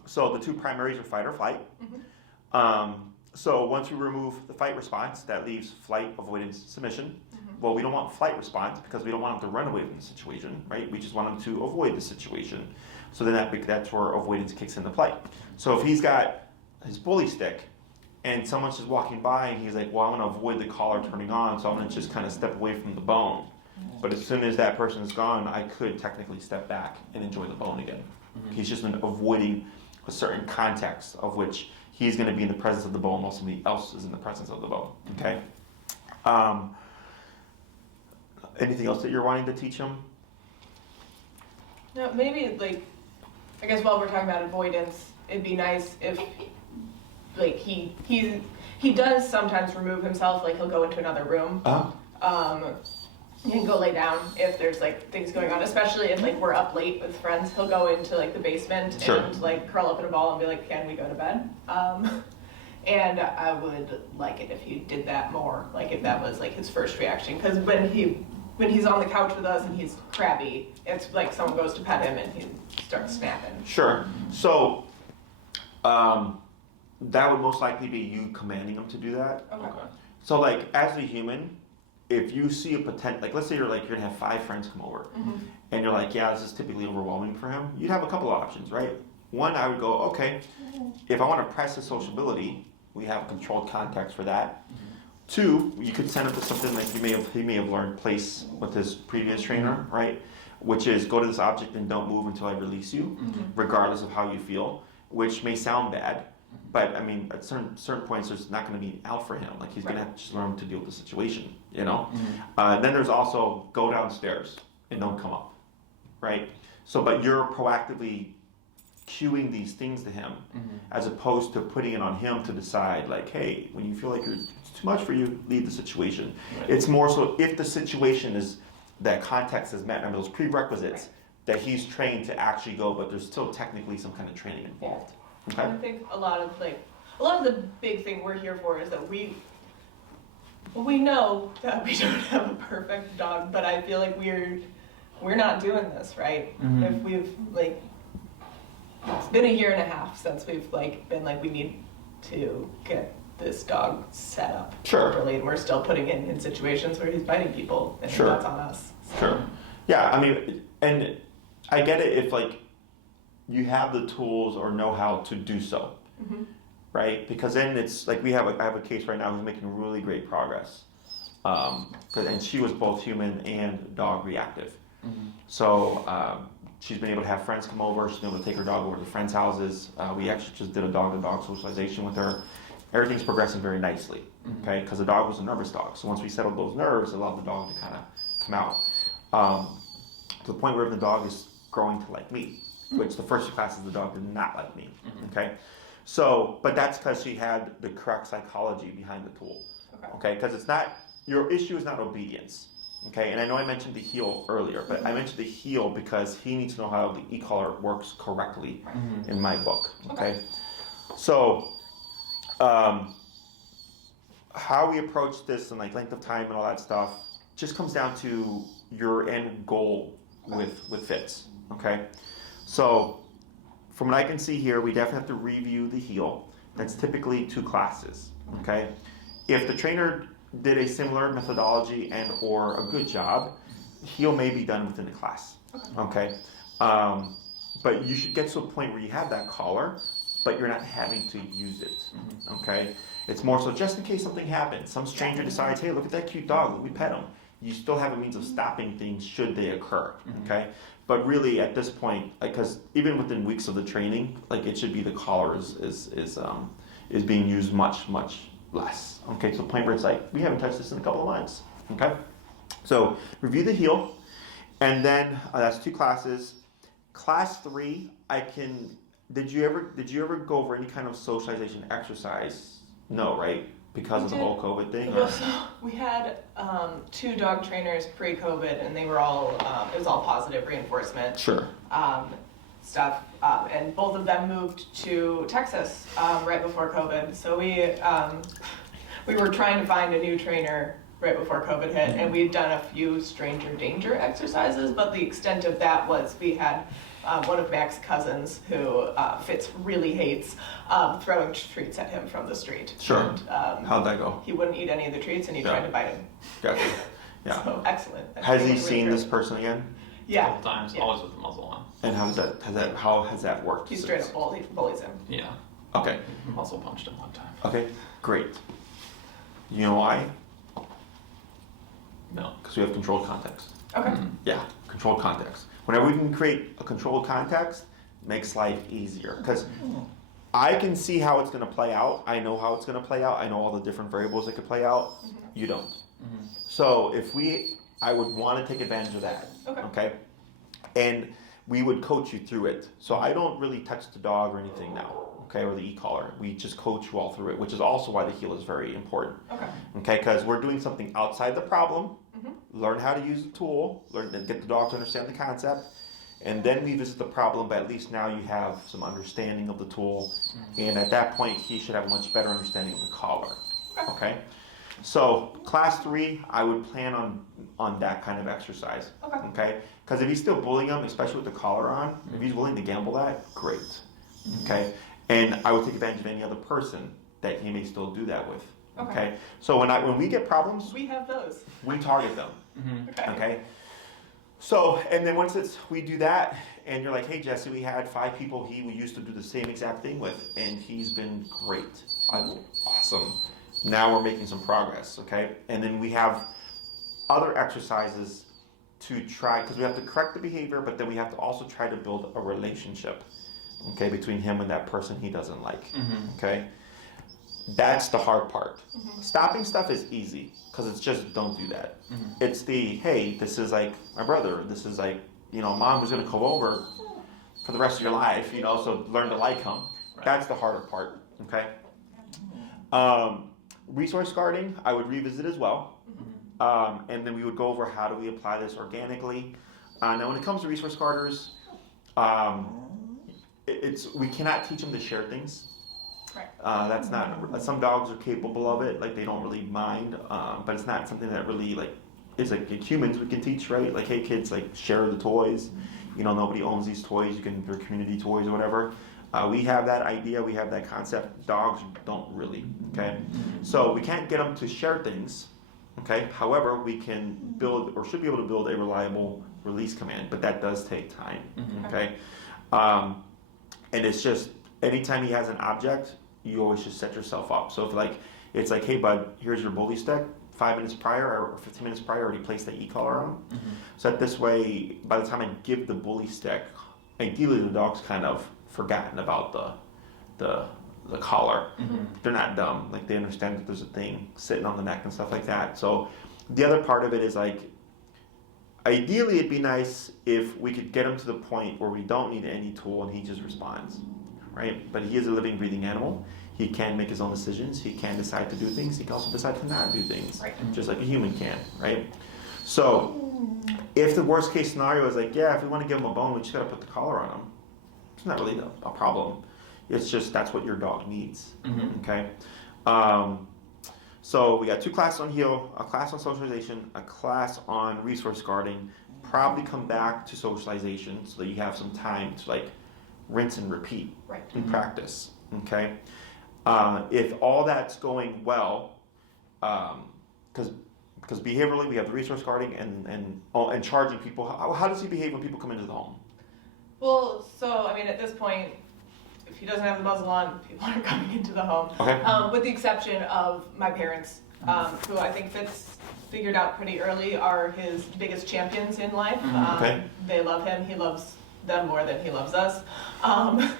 So the 2 primaries are fight or flight. So once we remove the fight response, that leaves flight, avoidance, submission. Well, we don't want flight response because we don't want him to run away from the situation, right? We just want him to avoid the situation. So then that's where avoidance kicks into play. So if he's got his bully stick and someone's just walking by and he's like, well, I'm going to avoid the collar turning on, so I'm going to just kind of step away from the bone. But as soon as that person is gone, I could technically step back and enjoy the bone again. He's just been avoiding a certain context of which he's going to be in the presence of the bone while somebody else is in the presence of the bone, okay? Anything else that you're wanting to teach him? No, maybe, like, I guess while we're talking about avoidance, it'd be nice if, like, he does sometimes remove himself, like he'll go into another room. He can go lay down if there's like things going on, especially if like we're up late with friends. He'll go into like the basement and like curl up in a ball and be like, "Can we go to bed?" And I would like it if he did that more, like if that was like his first reaction, because when he's on the couch with us and he's crabby, it's like someone goes to pet him and he starts snapping. Sure. So that would most likely be you commanding him to do that. Okay. So like as a human, if you see a potential, like let's say you're gonna have 5 friends come over, and you're like, yeah, this is typically overwhelming for him. You'd have a couple of options, right? One, I would go, okay, if I want to press his sociability, We have a controlled context for that. 2, you could send him to something that he may have learned place with his previous trainer, right? Which is go to this object and don't move until I release you, regardless of how you feel, which may sound bad, but I mean, at certain points, there's not going to be out for him. Like he's going to have to just learn to deal with the situation, you know? Then there's also go downstairs and don't come up, right? So, but you're proactively cueing these things to him as opposed to putting it on him to decide like, hey, when you feel like it's too much for you, leave the situation. Right. It's more so if the situation is, that context is met, and those prerequisites, that he's trained to actually go, but there's still technically some kind of training involved. Okay? I think a lot of the big thing we're here for is that we know that we don't have a perfect dog, but I feel like we're not doing this right. If we've it's been a year and a half since we've been we need to get this dog set up properly, and we're still putting him in situations where he's biting people, and that's on us. So. Sure. Yeah, I mean, and I get it if you have the tools or know how to do so, right? Because then it's I have a case right now who's making really great progress, and she was both human and dog reactive. So she's been able to have friends come over. She's been able to take her dog over to friends' houses. We actually just did a dog-to-dog socialization with her. Everything's progressing very nicely, okay? Because the dog was a nervous dog. So once we settled those nerves, it allowed the dog to kind of come out. To the point where the dog is growing to like me, which the first 2 classes the dog did not like me, okay? So, but that's because she had the correct psychology behind the tool, okay? Because it's not, your issue is not obedience. Okay, and I know I mentioned the heel earlier, but I mentioned the heel because he needs to know how the e-collar works correctly in my book. Okay, so how we approach this and length of time and all that stuff just comes down to your end goal with Fitz. Okay, so from what I can see here, we definitely have to review the heel. That's typically 2 classes. Okay, if the trainer did a similar methodology and or a good job, heel may be done within the class. Okay. But you should get to a point where you have that collar, but you're not having to use it. Okay. It's more so just in case something happens. Some stranger decides, hey, look at that cute dog, let me pet him. You still have a means of stopping things should they occur. Okay. But really at this point, because even within weeks of the training, it should be the collar is being used much less. Okay, to the point where it's we haven't touched this in a couple of months. Okay, so review the heel, and then that's 2 classes. Class 3, Did you ever go over any kind of socialization exercise? No, right? Because of the whole COVID thing. Well, so we had 2 dog trainers pre-COVID, and they were all it was all positive reinforcement. Sure. Stuff, and both of them moved to Texas right before COVID. So we were trying to find a new trainer right before COVID hit, and we'd done a few stranger danger exercises, but the extent of that was we had one of Mac's cousins who Fitz really hates throwing treats at him from the street. Sure. And, how'd that go? He wouldn't eat any of the treats, and he tried to bite him. Gotcha. Yeah. So excellent. Has he seen this person again? Yeah. Couple times, always with the muzzle on. And how has that worked? He straight up bullies him. Yeah. Okay. Muzzle punched him one time. Okay, great. You know why? No. Because we have controlled context. Okay. Yeah, controlled context. Whenever we can create a controlled context, it makes life easier. Because I can see how it's going to play out. I know how it's going to play out. I know all the different variables that could play out. You don't. So I would want to take advantage of that. Okay. And we would coach you through it. So I don't really touch the dog or anything now, okay, or the e-collar. We just coach you all through it, which is also why the heel is very important. Okay, because we're doing something outside the problem, learn how to use the tool, learn to get the dog to understand the concept, and then we visit the problem, but at least now you have some understanding of the tool, and at that point, he should have a much better understanding of the collar. Okay? So class 3, I would plan on that kind of exercise. Okay? Because if he's still bullying him, especially with the collar on, if he's willing to gamble that, great. Okay? And I would take advantage of any other person that he may still do that with. Okay? So when we get problems, we have those. We target them. Okay? So, and then once we do that, and you're like, hey Jesse, we had 5 people he used to do the same exact thing with, and he's been great. I will awesome. Now we're making some progress, okay? And then we have other exercises to try, because we have to correct the behavior, but then we have to also try to build a relationship, okay, between him and that person he doesn't like, okay? That's the hard part. Stopping stuff is easy, because it's just don't do that. It's the, hey, this is like my brother, this is like, you know, mom was going to come over for the rest of your life, you know, so learn to like him. Right. That's the harder part, okay? Resource guarding, I would revisit as well. And then we would go over how do we apply this organically. Now, when it comes to resource guarders, we cannot teach them to share things. Right. That's not, some dogs are capable of it, like they don't really mind, but it's not something that really like is like humans we can teach, right? Like, hey kids, like share the toys. You know, nobody owns these toys. They're community toys or whatever. We have that idea, we have that concept. Dogs don't really, okay? So we can't get them to share things, okay? However, we can build, or should be able to build, a reliable release command, but that does take time, okay? And it's just, anytime he has an object, you always just set yourself up. So if like, it's like, hey bud, here's your bully stick, 5 minutes prior or 15 minutes prior, I already placed the e-collar on. So that this way, by the time I give the bully stick, ideally the dog's kind of forgotten about the collar. They're not dumb, like they understand that there's a thing sitting on the neck and stuff like that. So the other part of it is like, ideally it'd be nice if we could get him to the point where we don't need any tool and he just responds, right? But he is a living, breathing animal. He can make his own decisions. He can decide to do things. He can also decide to not do things, just like a human can, right? So if the worst case scenario is like, yeah, if we want to give him a bone, we just got to put the collar on him. It's not really a problem. It's just that's what your dog needs, okay? So we got 2 classes on heel, a class on socialization, a class on resource guarding. Probably come back to socialization so that you have some time to like rinse and repeat in practice, okay? If all that's going well, because behaviorally we have the resource guarding and charging people. How does he behave when people come into the home? Well, so I mean, at this point, if he doesn't have the muzzle on, people are coming into the home. Okay. With the exception of my parents, who I think Fitz figured out pretty early are his biggest champions in life. Okay. They love him. He loves them more than he loves us.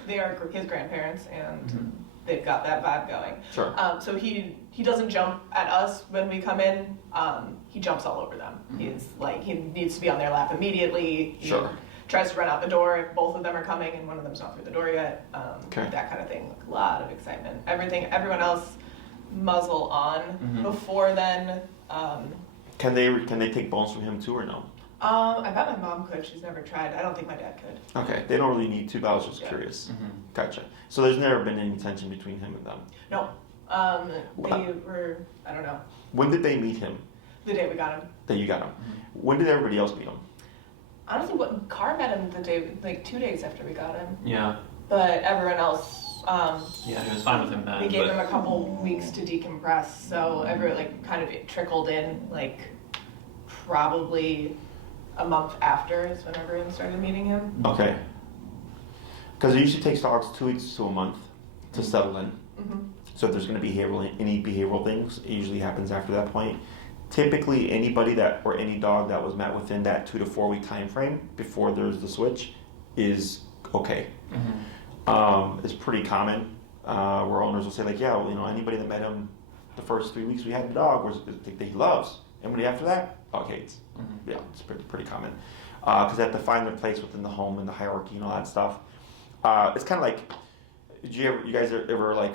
They are his grandparents, and they've got that vibe going. Sure. So he doesn't jump at us when we come in. He jumps all over them. He's like, he needs to be on their lap immediately. He tries to run out the door if both of them are coming and one of them's not through the door yet. That kind of thing. Like, a lot of excitement. Everyone else muzzle on. Before then. Can they take bones from him too or no? I bet my mom could. She's never tried. I don't think my dad could. Okay, they don't really need to, but I was just curious. Gotcha. So there's never been any tension between him and them? No. They were, I don't know. When did they meet him? The day we got him. That you got him. When did everybody else meet him? Honestly, Carr met him the day, like 2 days after we got him. Yeah. But everyone else, Yeah, he was fine with him then. we gave him a couple weeks to decompress. So everyone kind of trickled in, like probably a month after is when everyone started meeting him. Okay. Because it usually takes dogs 2 weeks to a month to settle in. So if there's going to be any behavioral things, it usually happens after that point. Typically, anybody or any dog that was met within that 2 to 4 week time frame before there's the switch is okay. It's pretty common where owners will say like, yeah, well, anybody that met him the first 3 weeks we had the dog was that he loves. Anybody after that, dog hates. Yeah, it's pretty common because they have to find their place within the home and the hierarchy and all that stuff. It's kind of like, did you guys ever like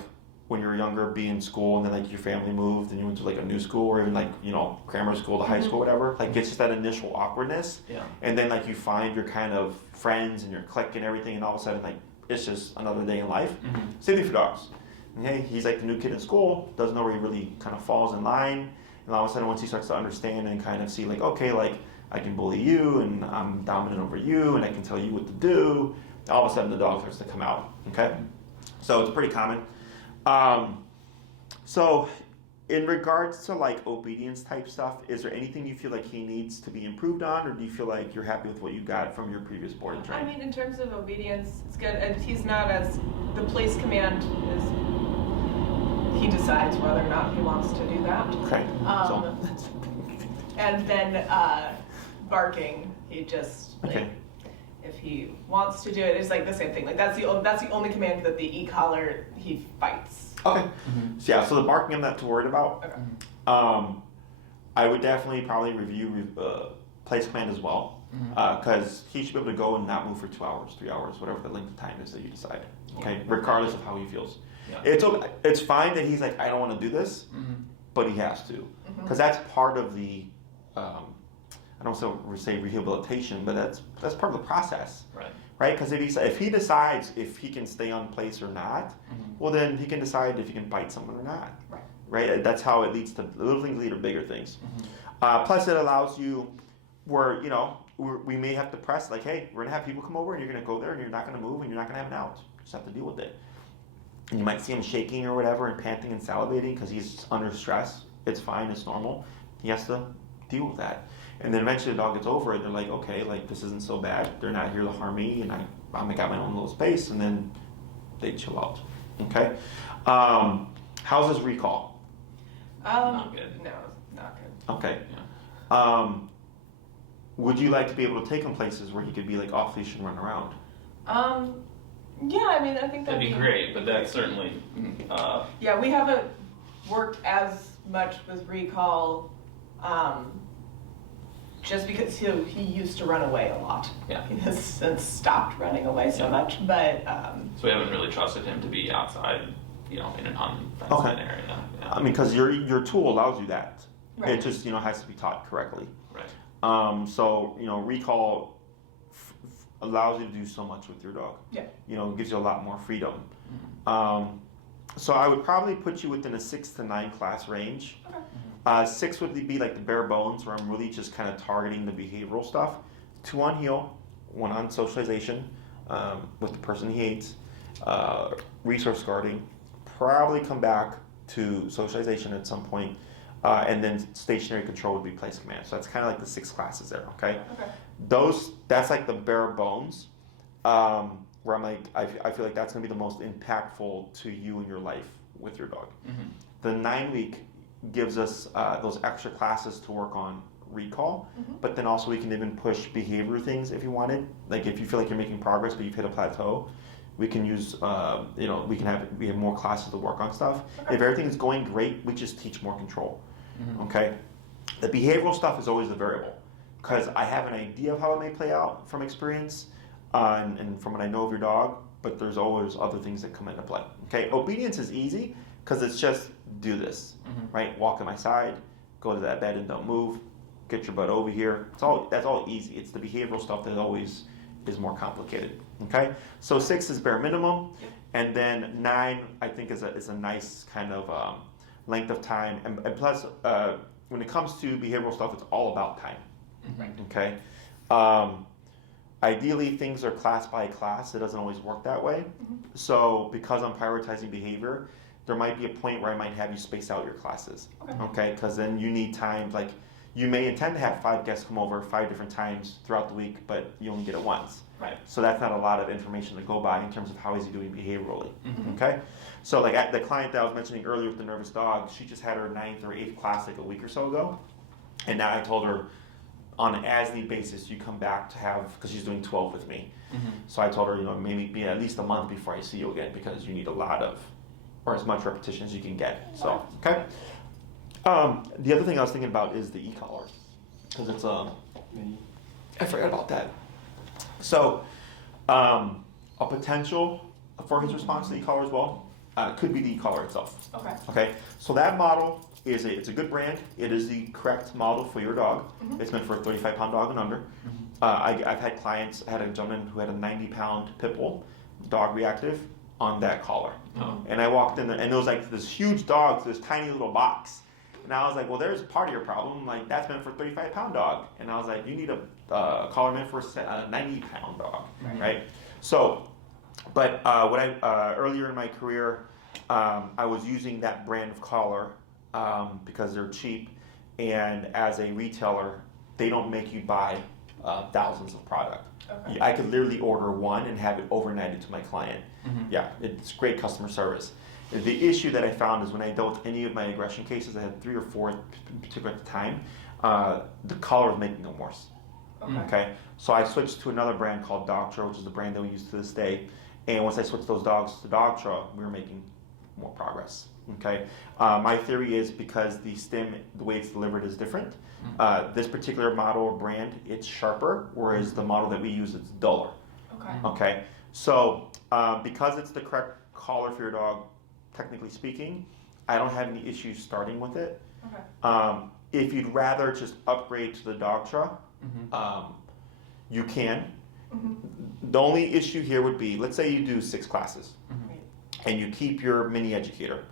when you were younger be in school and then like your family moved and you went to like a new school or even like grammar school to high school, whatever? Like it's just that initial awkwardness, and then like you find your kind of friends and your clique and everything, and all of a sudden like it's just another day in life. Same thing for dogs. Okay, he's like the new kid in school, doesn't know where he really kind of falls in line. And all of a sudden, once he starts to understand and kind of see, like, okay, like, I can bully you, and I'm dominant over you, and I can tell you what to do, all of a sudden the dog starts to come out, okay? So it's pretty common. So in regards to, like, obedience type stuff, is there anything you feel like he needs to be improved on, or do you feel like you're happy with what you got from your previous board and train? I mean, in terms of obedience, it's good. And he's not as, the place command is he decides whether or not he wants to do that. Okay. And then barking, he just like, Okay. if he wants to do it, it's like the same thing. Like that's the only command that the e-collar he fights. Okay. So yeah, so the barking I'm not too worried about. Okay. I would definitely probably review place command as well, because he should be able to go and not move for 2 hours, 3 hours, whatever the length of time is that you decide. Okay, regardless of how he feels. Yeah. It's fine that he's like, I don't want to do this, but he has to, because that's part of the I don't want to say rehabilitation, but that's part of the process. Right, because if he decides if he can stay on place or not, well then he can decide if he can bite someone or not. Right, that's how it leads to little things lead to bigger things. Plus, it allows you where we may have to press like, hey, we're gonna have people come over and you're gonna go there and you're not gonna move and you're not gonna have an out. You just have to deal with it. And you might see him shaking or whatever and panting and salivating because he's under stress. It's fine, it's normal. He has to deal with that. And then eventually the dog gets over it. They're like, okay, like this isn't so bad. They're not here to harm me, and I got my own little space. And then they chill out. Okay. How's his recall? Not good. No, not good. Okay. Yeah. Would you like to be able to take him places where he could be like off leash and run around? Yeah, I mean, I think That'd be great, but that's certainly. Yeah, we haven't worked as much with recall, just because he used to run away a lot. Yeah. He has since stopped running away so much, but. So we haven't really trusted him to be outside, in an unfenced area. Yeah. I mean, because your tool allows you that. Right. It just has to be taught correctly. Right. So recall allows you to do so much with your dog. Yeah. It gives you a lot more freedom. So I would probably put you within a 6 to 9 class range. Okay. 6 would be like the bare bones, where I'm really just kind of targeting the behavioral stuff. 2 on heel, 1 on socialization with the person he hates, resource guarding. Probably come back to socialization at some point, and then stationary control would be place command. So that's kind of like the 6 classes there. Okay. That's like the bare bones, where I'm like, I feel like that's gonna be the most impactful to you in your life with your dog. The 9-week gives us those extra classes to work on recall, but then also we can even push behavior things if you wanted. Like if you feel like you're making progress but you've hit a plateau, we can use we have more classes to work on stuff. If everything is going great, we just teach more control. Okay, the behavioral stuff is always the variable, because I have an idea of how it may play out from experience and from what I know of your dog, but there's always other things that come into play. Okay, obedience is easy because it's just do this, right? Walk at my side, go to that bed and don't move, get your butt over here. That's all easy. It's the behavioral stuff that always is more complicated. Okay, so 6 is bare minimum, and then 9 I think is a nice kind of length of time, and plus when it comes to behavioral stuff, it's all about time. Okay. Ideally, things are class by class. It doesn't always work that way. So because I'm prioritizing behavior, there might be a point where I might have you space out your classes. Okay, because then you need time. Like you may intend to have 5 guests come over 5 different times throughout the week, but you only get it once. Right. So that's not a lot of information to go by in terms of how is he doing behaviorally. Okay. So like at the client that I was mentioning earlier with the nervous dog, she just had her 9th or 8th class like a week or so ago, and now I told her, on an as-need basis, you come back to have, because she's doing 12 with me. So I told her, maybe be at least a month before I see you again, because you need a lot of, or as much repetition as you can get. So, okay. The other thing I was thinking about is the e-collar, because it's I forgot about that. So, a potential for his response to the e-collar as well could be the e-collar itself. Okay. So that model it's a good brand. It is the correct model for your dog. It's meant for a 35-pound dog and under. I've had clients, I had a gentleman who had a 90-pound pit bull, dog reactive, on that collar. And I walked in there, and it was like this huge dog, this tiny little box. And I was like, well, there's part of your problem. Like, that's meant for a 35-pound dog. And I was like, you need a collar meant for a 90-pound dog, right? So, but earlier in my career, I was using that brand of collar because they're cheap, and as a retailer, they don't make you buy thousands of product. I could literally order one and have it overnighted to my client. Yeah, it's great customer service. The issue that I found is when I dealt with any of my aggression cases, I had 3 or 4 in particular at the time, the collar was making them worse. Okay, so I switched to another brand called Doctra, which is the brand that we use to this day. And once I switched those dogs to Doctra, we were making more progress. Okay, my theory is because the stem, the way it's delivered is different. This particular model or brand, it's sharper, whereas the model that we use is duller. Okay. Okay, so because it's the correct collar for your dog, technically speaking, I don't have any issues starting with it. Okay. If you'd rather just upgrade to the Doctra, you can. The only issue here would be, let's say you do 6 classes and you keep your mini educator.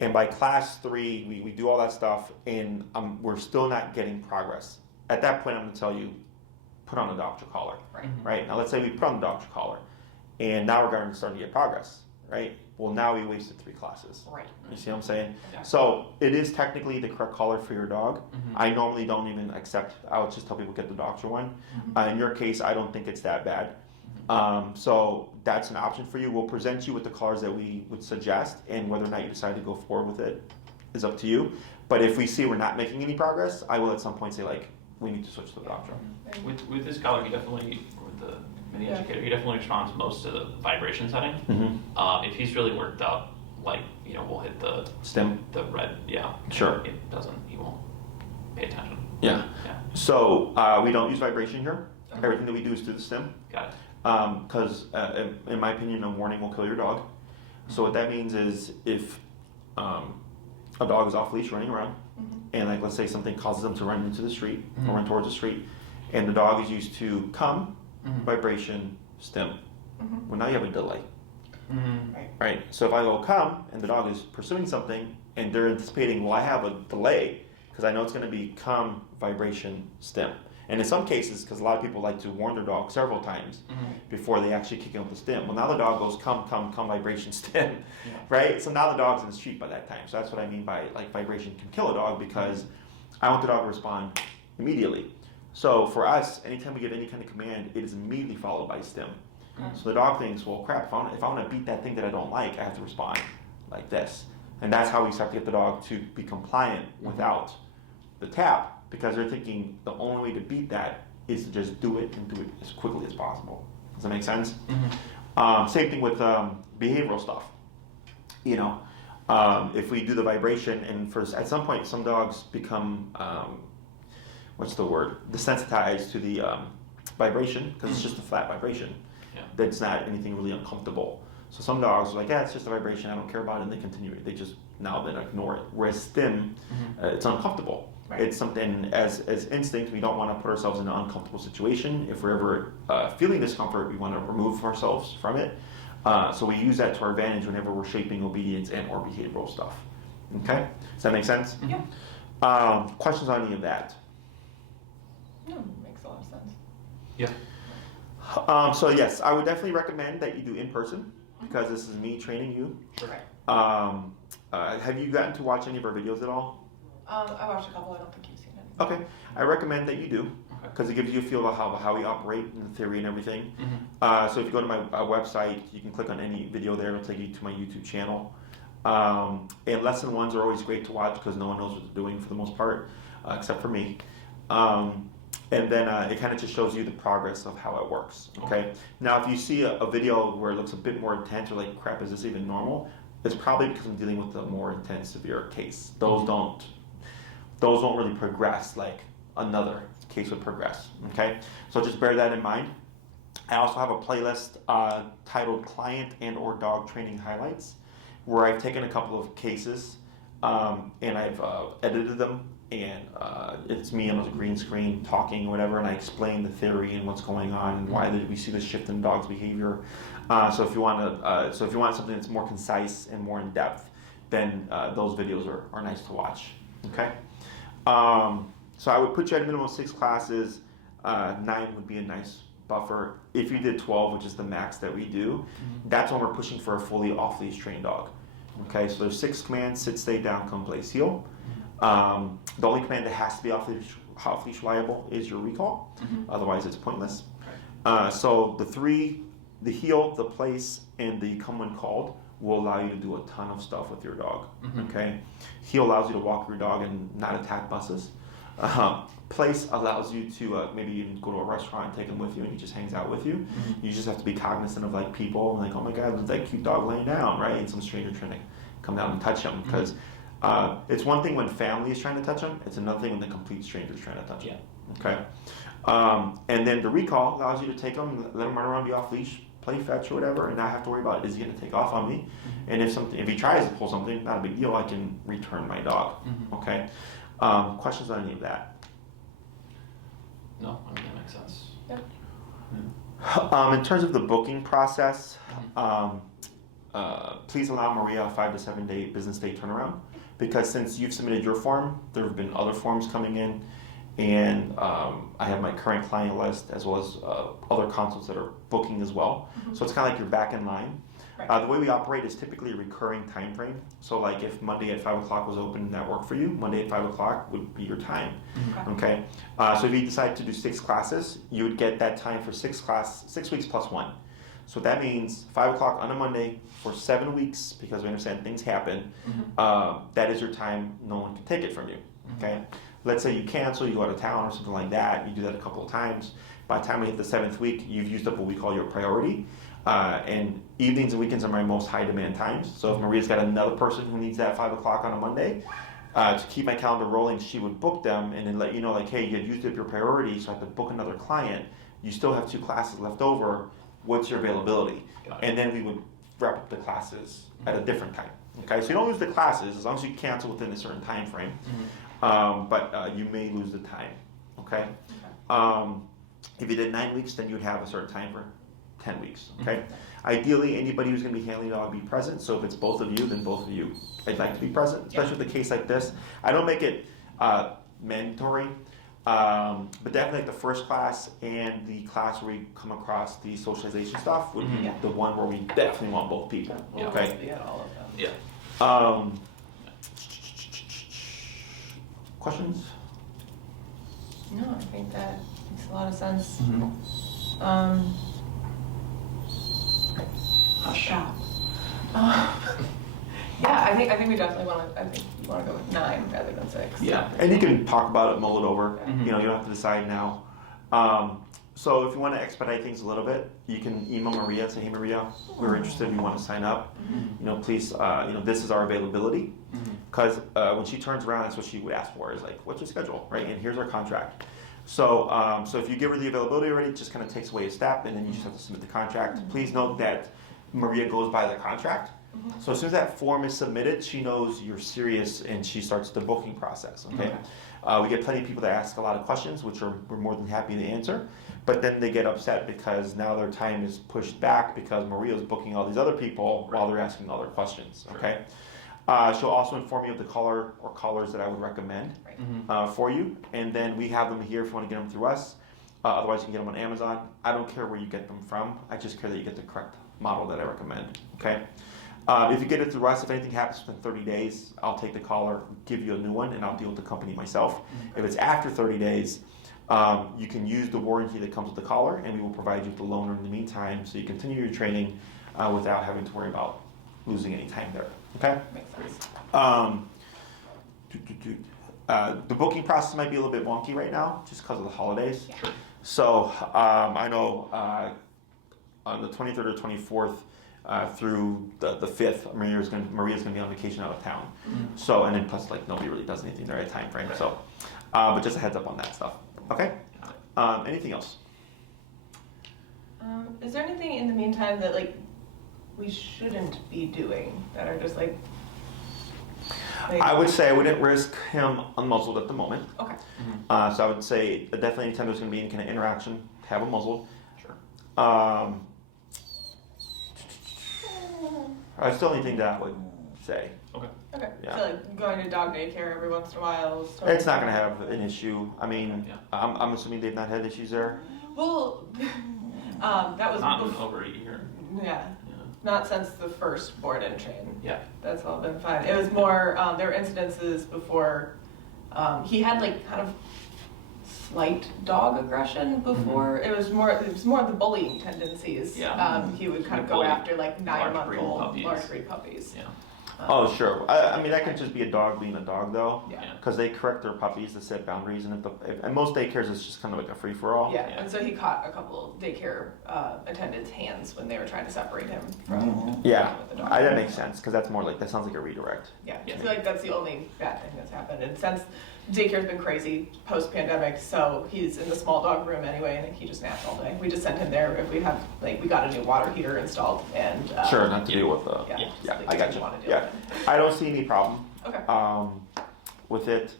And by class 3, we do all that stuff and we're still not getting progress. At that point, I'm going to tell you, put on the Doctra collar. Right? Now, let's say we put on the Doctra collar and now we're starting to get progress. Right? Well, now we wasted 3 classes. Right. You see what I'm saying? Yeah. So it is technically the correct collar for your dog. I normally don't even accept, I would just tell people get the Doctra one. In your case, I don't think it's that bad. So that's an option for you. We'll present you with the collars that we would suggest, and whether or not you decide to go forward with it is up to you. But if we see we're not making any progress, I will at some point say, like, we need to switch to the Doctra. With this collar, he definitely, with the mini educator, he definitely responds most to the vibration setting. If he's really worked up, like, you know, we'll hit the Stem? the red, yeah. Sure. It doesn't, he won't pay attention. Yeah. Yeah. So we don't use vibration here. Everything that we do is through the stem. Got it. Because in my opinion, a warning will kill your dog. So what that means is if a dog is off leash running around, and like let's say something causes them to run into the street or run towards the street, and the dog is used to come, vibration, stem. Well, now you have a delay. Right? So if I go come and the dog is pursuing something and they're anticipating, well, I have a delay because I know it's going to be come, vibration, stem. And in some cases, because a lot of people like to warn their dog several times before they actually kick in with the stem. Well, now the dog goes come, vibration, stem, right? So now the dog's in the street by that time. So that's what I mean by like vibration can kill a dog because I want the dog to respond immediately. So for us, anytime we get any kind of command, it is immediately followed by stem. So the dog thinks, well, crap, if I want to beat that thing that I don't like, I have to respond like this. And that's how we start to get the dog to be compliant without the tap. Because they're thinking the only way to beat that is to just do it and do it as quickly as possible. Does that make sense? Same thing with behavioral stuff. You know, if we do the vibration, and at some point some dogs become, what's the word? Desensitized to the vibration because it's just a flat vibration. That's not anything really uncomfortable. So some dogs are like, yeah, it's just a vibration. I don't care about it, and they continue it. They just now then ignore it. Whereas stim, it's uncomfortable. It's something as instinct, we don't want to put ourselves in an uncomfortable situation. If we're ever feeling discomfort, we want to remove ourselves from it. So we use that to our advantage whenever we're shaping obedience and or behavioral stuff. Okay? Does that make sense? Yeah. Questions on any of that? No, makes a lot of sense. Yeah. So yes, I would definitely recommend that you do in person because this is me training you. Right. Have you gotten to watch any of our videos at all? I watched a couple. I don't think you've seen any. Okay, I recommend that you do because it gives you a feel of how we operate and the theory and everything. So if you go to my website, you can click on any video there. It'll take you to my YouTube channel. And lesson 1s are always great to watch because no one knows what they're doing for the most part, except for me. And then it kind of just shows you the progress of how it works. Okay. Now, if you see a video where it looks a bit more intense or like, crap, is this even normal? It's probably because I'm dealing with a more intense, severe case. Those won't really progress like another case would progress, okay? So just bear that in mind. I also have a playlist titled Client and or Dog Training Highlights, where I've taken a couple of cases and I've edited them, and it's me on a green screen talking or whatever, and I explain the theory and what's going on and why we see this shift in the dog's behavior. So if you want something that's more concise and more in depth, then those videos are nice to watch, okay? So I would put you at a minimum of 6 classes. 9 would be a nice buffer. If you did 12, which is the max that we do, that's when we're pushing for a fully off-leash trained dog. Okay, so there's 6 commands: sit, stay, down, come, place, heel. The only command that has to be off-leash reliable is your recall. Otherwise, it's pointless. So the 3, the heel, the place, and the come when called will allow you to do a ton of stuff with your dog. Mhm. Okay, he allows you to walk your dog and not attack buses. Place allows you to maybe even go to a restaurant and take him with you, and he just hangs out with you. Mhm. You just have to be cognizant of like people, like, oh my God, there's that cute dog laying down, right? And some stranger trying to come down and touch him, because it's one thing when family is trying to touch him. It's another thing when the complete stranger is trying to touch him. Okay. And then the recall allows you to take him, let him run around, be off leash, play fetch or whatever, and not have to worry about, is he going to take off on me? And if he tries to pull something, not a big deal. I can return my dog. Mhm. Okay. Questions on any of that? No, I mean, that makes sense. In terms of the booking process, please allow Maria a 5 to 7 day business day turnaround, because since you've submitted your form, there have been other forms coming in, and I have my current client list as well as other consults that are booking as well. So it's kind of like you're back in line. Right. The way we operate is typically a recurring time frame. So like if Monday at 5 o'clock was open and that worked for you, Monday at 5 o'clock would be your time. Okay. So if you decide to do 6 classes, you would get that time for 6 weeks plus 1. So that means 5 o'clock on a Monday for 7 weeks, because we understand things happen. That is your time. No one can take it from you. Okay. Let's say you cancel, you go out of town or something like that. You do that a couple of times. By the time we hit the 7th week, you've used up what we call your priority. And evenings and weekends are my most high demand times. So if Maria's got another person who needs that 5 o'clock on a Monday, to keep my calendar rolling, she would book them and then let you know, like, hey, you had used up your priority, so I have to book another client. You still have 2 classes left over. What's your availability? And then we would wrap up the classes at a different time. Okay, so you don't lose the classes as long as you cancel within a certain time frame. But you may lose the time. Okay. If you did 9 weeks, then you'd have a certain time for 10 weeks. Okay. Ideally, anybody who's going to be handling the dog be present. So if it's both of you, then both of you. I'd like to be present, especially with a case like this. I don't make it mandatory, but definitely like the first class and the class where we come across the socialization stuff would be the one where we definitely want both people. Okay. Yeah, all of them. Yeah. Questions? No, I think that makes a lot of sense. Shop. Yeah, I think we definitely want to. I think you want to go with 9 rather than 6. Yeah. And you can talk about it, mull it over. Mhm. You know, you don't have to decide now. So if you want to expedite things a little bit, you can email Maria and say, hey Maria, we're interested, we want to sign up. You know, please, this is our availability. Because when she turns around, that's what she would ask for, is like, what's your schedule, right? And here's our contract. So so if you give her the availability already, it just kind of takes away a step, and then you just have to submit the contract. Please note that Maria goes by the contract. So as soon as that form is submitted, she knows you're serious, and she starts the booking process. Okay. We get plenty of people that ask a lot of questions, which we're more than happy to answer. But then they get upset because now their time is pushed back because Maria's booking all these other people while they're asking other questions. Okay. She'll also inform you of the caller or callers that I would recommend for you, and then we have them here if you want to get them through us. Otherwise, you can get them on Amazon. I don't care where you get them from. I just care that you get the correct model that I recommend. Okay. If you get it through us, if anything happens within 30 days, I'll take the caller, give you a new one, and I'll deal with the company myself. If it's after 30 days, you can use the warranty that comes with the caller, and we will provide you with the loaner in the meantime, so you continue your training without having to worry about losing any time there. Okay? Makes sense. The booking process might be a little bit wonky right now, just because of the holidays. Yeah. So I know on the 23rd or 24th through the 5th, Maria's gonna be on vacation out of town. So, and then plus like nobody really does anything there at time frame. So, but just a heads up on that stuff. Okay. Anything else? Is there anything in the meantime that like we shouldn't be doing that are just like I would say I wouldn't risk him unmuzzled at the moment. Okay. So I would say definitely anytime there's going to be any kind of interaction, have him muzzled. Sure. That's the only thing that I would say. Okay. Okay. Yeah. So like going to dog daycare every once in a while. Is totally It's not going to have an issue. I mean, Yeah. I'm assuming they've not had issues there. Well, that was Not in before, over a year. yeah, not since the first board and train. Yeah. That's all been fine. It was more there were incidences before he had like kind of slight dog aggression before. It was more of the bullying tendencies. Yeah. He would kind of go Bully after like large 9-month-old breed puppies. large breed puppies. Yeah. Oh, sure. I mean, that could just be a dog being a dog, though. Yeah. Because they correct their puppies to set boundaries, and and most daycares it's just kind of like a free for all. Yeah, Yeah. and so he caught a couple daycare attendants' hands when they were trying to separate him from Yeah, with the dog. that makes sense because that's more like that sounds like a redirect. Yeah, Yeah. I feel like that's the only bad thing that's happened. And since daycare's been crazy post-pandemic, so he's in the small dog room anyway, and he just naps all day. We just send him there if we have, like, we got a new water heater installed, and Sure, not to deal with the. yeah, Yeah, like, I got we you. wanna deal Yeah, with I don't see any problem it. Okay. with it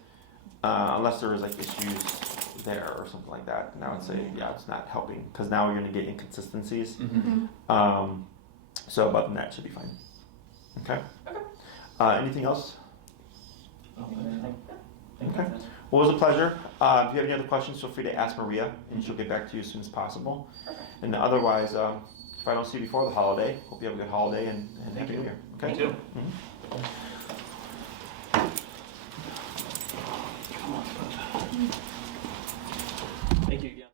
unless there is like issues there or something like that. And I would say it's not helping because now you're gonna get inconsistencies. So other than that, should be fine. Okay. Okay. Anything else? Okay. Well, it was a pleasure. If you have any other questions, feel free to ask Maria, and she'll get back to you as soon as possible. And otherwise, if I don't see you before the holiday, hope you have a good holiday and Happy New Year. Okay. Me too. Mhm. Thank you again.